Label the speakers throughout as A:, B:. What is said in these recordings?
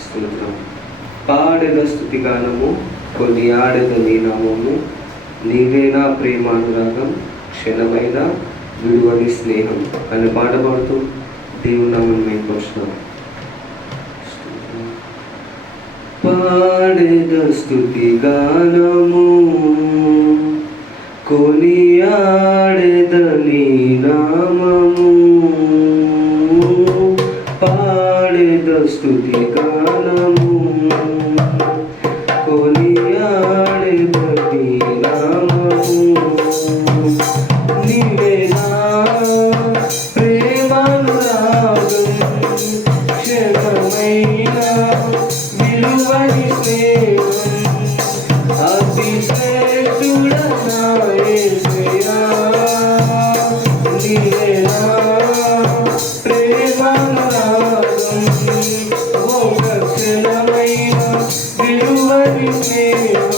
A: స్తోత్రం. పాడెద స్థుతిగానము కొన్ని నీనామము నీవేనా ప్రేమానురాగం క్షణమైన విడువని స్నేహం అని పాట పాడుతూ దేవుని మేము పోషణం పాడెద స్థుతి గానము కొనియాడెద నీ నామము స్థుతి గానము. కొనియాడే ప్రతి నామము me.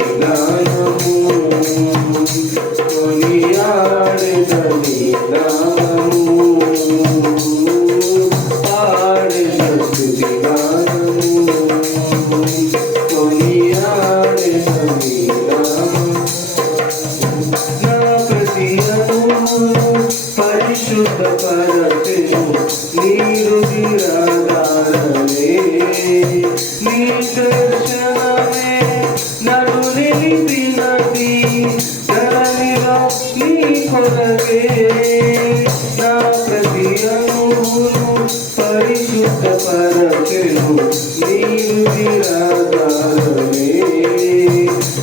A: you. పరతను నీవు నిరాధారమే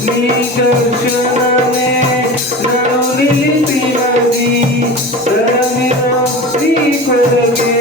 A: నీ దర్శనమే నన్ను నిలిపినది శ్రీ కొరకే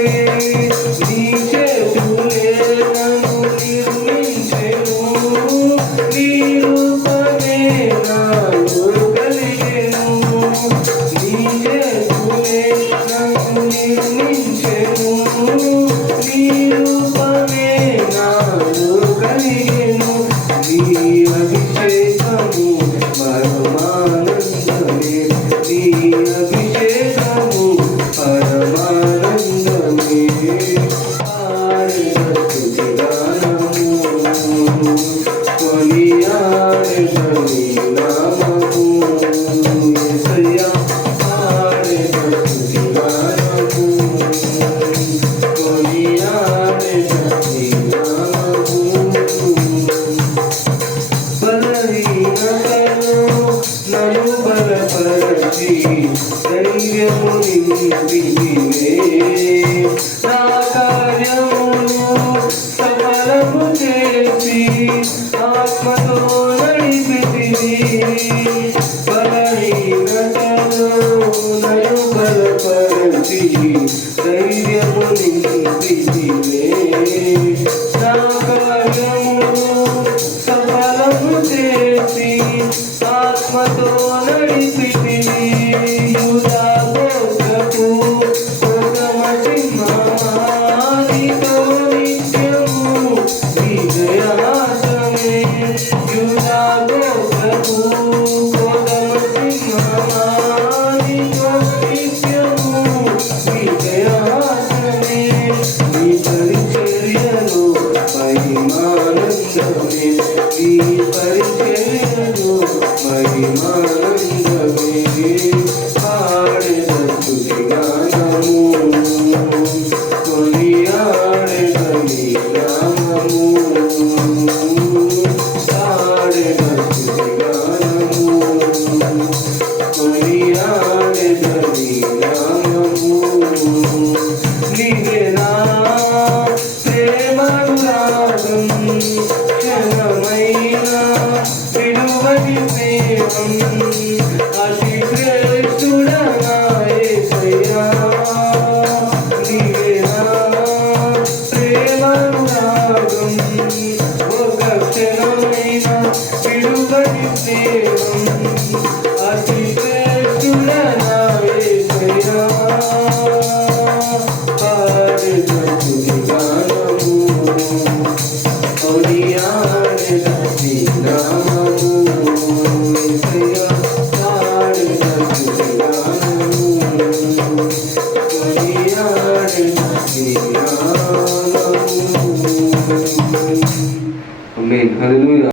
A: నింపి ధైర్యము నింపితివే నా కార్యము సఫలము చేసి ఆత్మతో నడిపితివి యుధా గోత్రపు విజయాసమే యుధా గోత్రపు be. అది